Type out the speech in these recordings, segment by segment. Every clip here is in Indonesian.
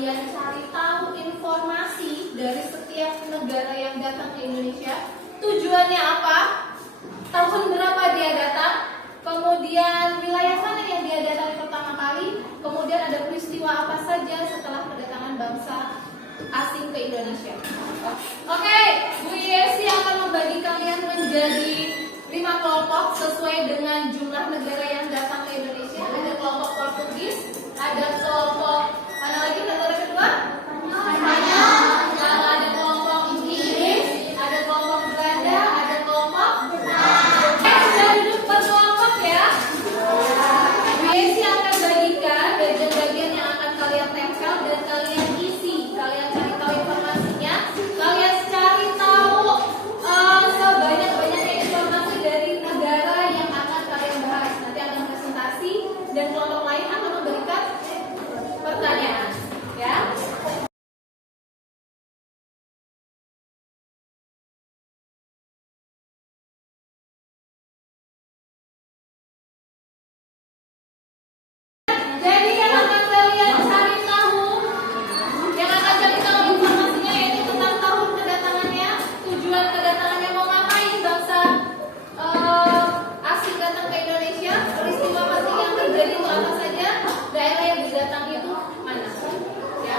kalian cari tahu informasi dari setiap negara yang datang ke Indonesia. Tujuannya apa? Tahun berapa dia datang? Kemudian wilayah mana yang dia datangi pertama kali? Kemudian ada peristiwa apa saja setelah kedatangan bangsa asing ke Indonesia. Oke, Bu Yesi akan membagi kalian menjadi 5 kelompok sesuai dengan jumlah negara yang datang ke Indonesia. Ada kelompok Portugis, ada kelompok mana lagi negara kedua? Spanyol, ada kelompok Inggris, ada kelompok Belanda, ada kelompok sudah duduk per kelompok ya. Bu Yesi akan bagikan bagian-bagian yang akan kalian tempel dan kalian isi. Kalian cari tahu informasinya, kalian cari tahu sebanyak-banyaknya informasi dari negara yang akan kalian bahas. Nanti akan presentasi dan kelompok lain akan memberikan pertanyaan, ya. Jadi yang akan kalian cari tahu, informasinya yaitu tentang tahun kedatangannya, tujuan kedatangannya, mau ngapain bangsa asing datang ke Indonesia, peristiwa penting yang terjadi itu apa saja, daerah yang didatangi itu mana, ya.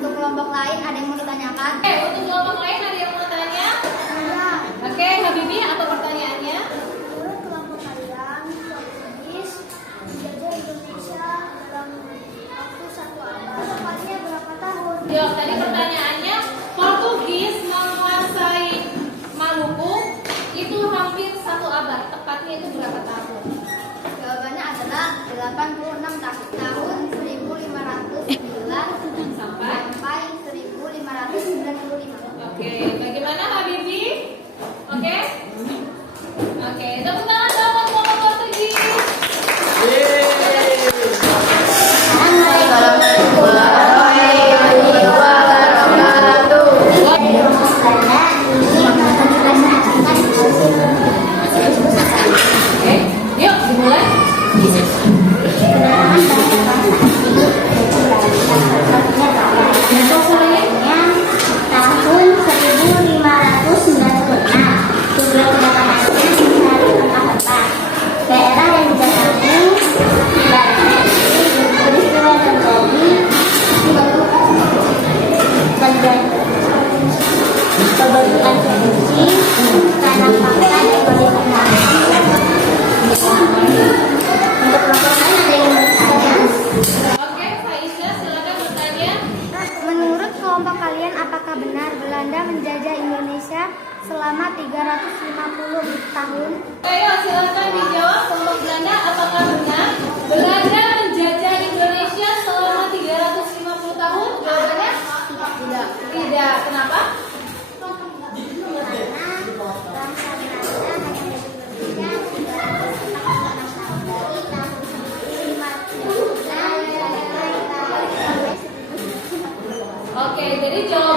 Kelompok lain ada yang mau ditanyakan? Untuk kelompok lain ada yang mau tanya? Oke, Habibi, apa pertanyaannya? Menurut kelompok kalian, Portugis menjajah Indonesia dalam waktu 1 abad. Tepatnya berapa tahun? Ya, tadi pertanyaannya, Portugis menguasai Maluku itu hampir 1 abad. Tepatnya itu berapa tahun? Jawabannya adalah 86 tahun. Tahun 1509 sampai 1595. Oke, bagaimana Habibi? Oke? Oke, tepuk tangan dong untuk kelompok Portugis. Assalamualaikum warahmatullahi wabarakatuh. Oke, yuk dimulai. Tahun 1596 tujuan kedatangannya mencari rempah-rempah. Daerah yang didatangi peristiwa terjadi pembentukan produksi tanam paksa dan kondisi. Untuk kelompok lain ada yang bertanya? Oke, Faiza silakan bertanya. Menurut kelompok kalian apakah benar Belanda menjajah Indonesia selama 350 tahun? Ayo silakan dijawab kelompok Belanda. Apakah benar Belanda menjajah Indonesia selama 350 tahun? Jawabannya tidak. Tidak. Kenapa? Oke, jadi jawaban